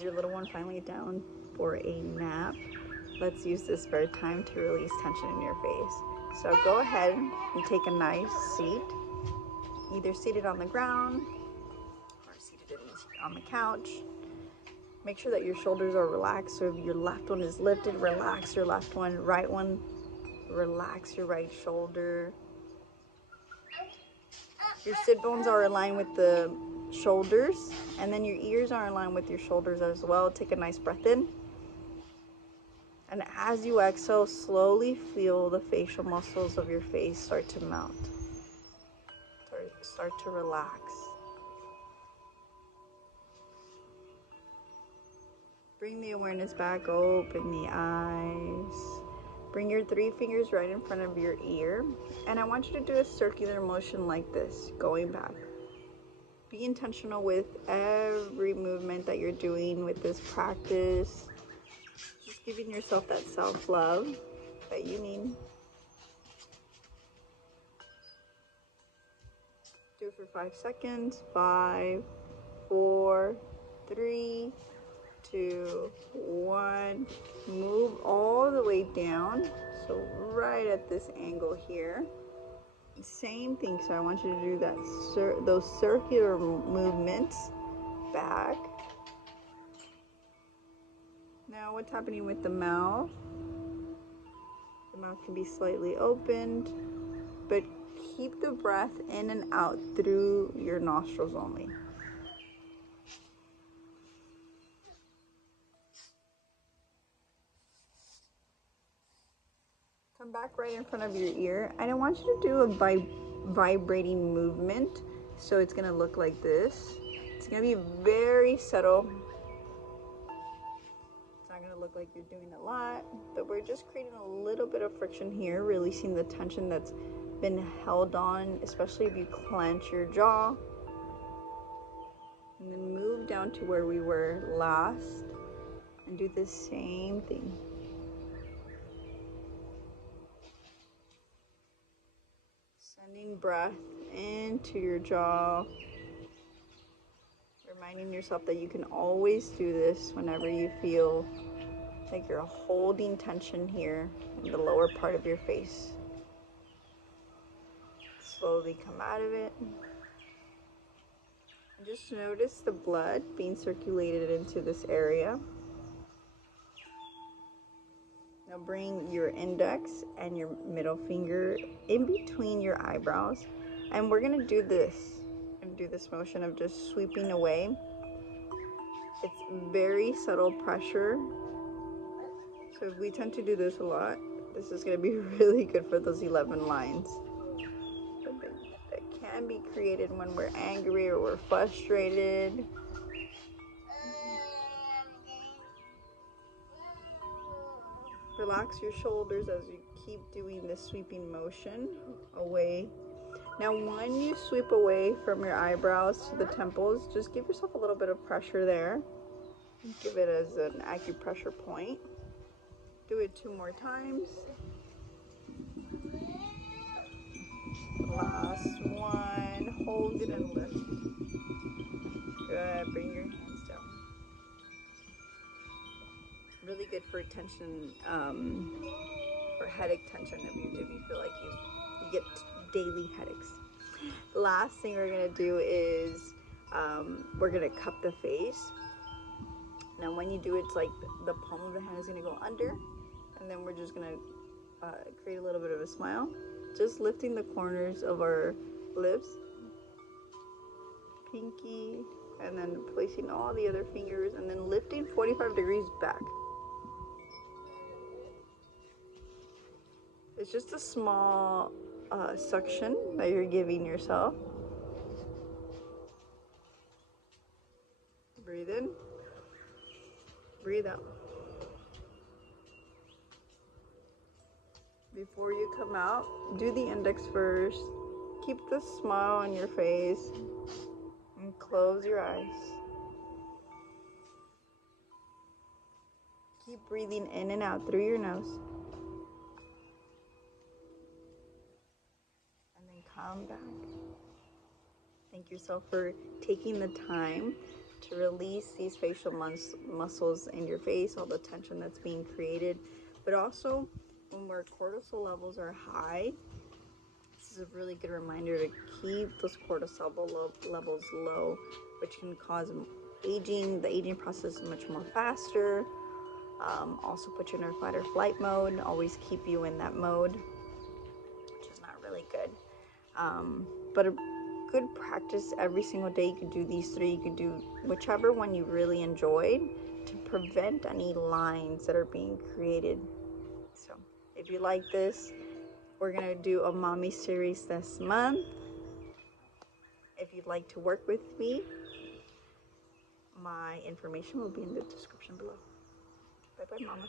Is your little one finally down for a nap? Let's use this spare time to release tension in your face. So go ahead and take a nice seat, either seated on the ground or seated on the couch. Make sure that your shoulders are relaxed. So if your left one is lifted, relax your left one. Right one, relax your right shoulder. Your sit bones are aligned with the shoulders, and then your ears are aligned with your shoulders as well. Take a nice breath in. And as you exhale, slowly feel the facial muscles of your face start to melt. Start to relax. Bring the awareness back, open the eyes. Bring your 3 fingers right in front of your ear. And I want you to do a circular motion like this, going back. Be intentional with every movement that you're doing with this practice. Just giving yourself that self-love that you need. Do it for 5 seconds. 5, 4, 3, 2, 1. Move all the way down. So right at this angle here. Same thing. So I want you to do that. Those circular movements back. Now what's happening with the mouth? The mouth can be slightly opened, but keep the breath in and out through your nostrils only. Come back right in front of your ear, and I want you to do a vibrating movement. So it's going to look like this. It's going to be very subtle. Going to look like you're doing a lot, but we're just creating a little bit of friction here, releasing the tension that's been held on, especially if you clench your jaw. And then move down to where we were last and do the same thing. Sending breath into your jaw, reminding yourself that you can always do this whenever you feel like you're holding tension here in the lower part of your face. Slowly come out of it. And just notice the blood being circulated into this area. Now bring your index and your middle finger in between your eyebrows. And we're gonna do this. And do this motion of just sweeping away. It's very subtle pressure. So if we tend to do this a lot, this is going to be really good for those 11 lines. That can be created when we're angry or we're frustrated. Relax your shoulders as you keep doing this sweeping motion away. Now when you sweep away from your eyebrows to the temples, just give yourself a little bit of pressure there. Give it as an acupressure point. Do it 2 more times. Last one. Hold it and lift. Good. Bring your hands down. Really good for tension, for headache tension if you feel like you get daily headaches. The last thing we're gonna do is we're gonna cup the face. Now when you do it, it's like the palm of the hand is gonna go under. And then we're just gonna create a little bit of a smile. Just lifting the corners of our lips. Pinky, and then placing all the other fingers, and then lifting 45 degrees back. It's just a small suction that you're giving yourself. Breathe in. Breathe out. Before you come out, do the index first. Keep the smile on your face and close your eyes. Keep breathing in and out through your nose. And then come back. Thank yourself for taking the time to release these facial muscles in your face, all the tension that's being created. But also, when our cortisol levels are high, this is a really good reminder to keep those cortisol levels low, which can cause aging. The aging process is much more faster. Also put you in a fight or flight mode, always keep you in that mode, which is not really good. But a good practice every single day, you could do these three, you could do whichever one you really enjoyed to prevent any lines that are being created. So if you like this, we're gonna do a mommy series this month. If you'd like to work with me, my information will be in the description below. Bye bye, mamas.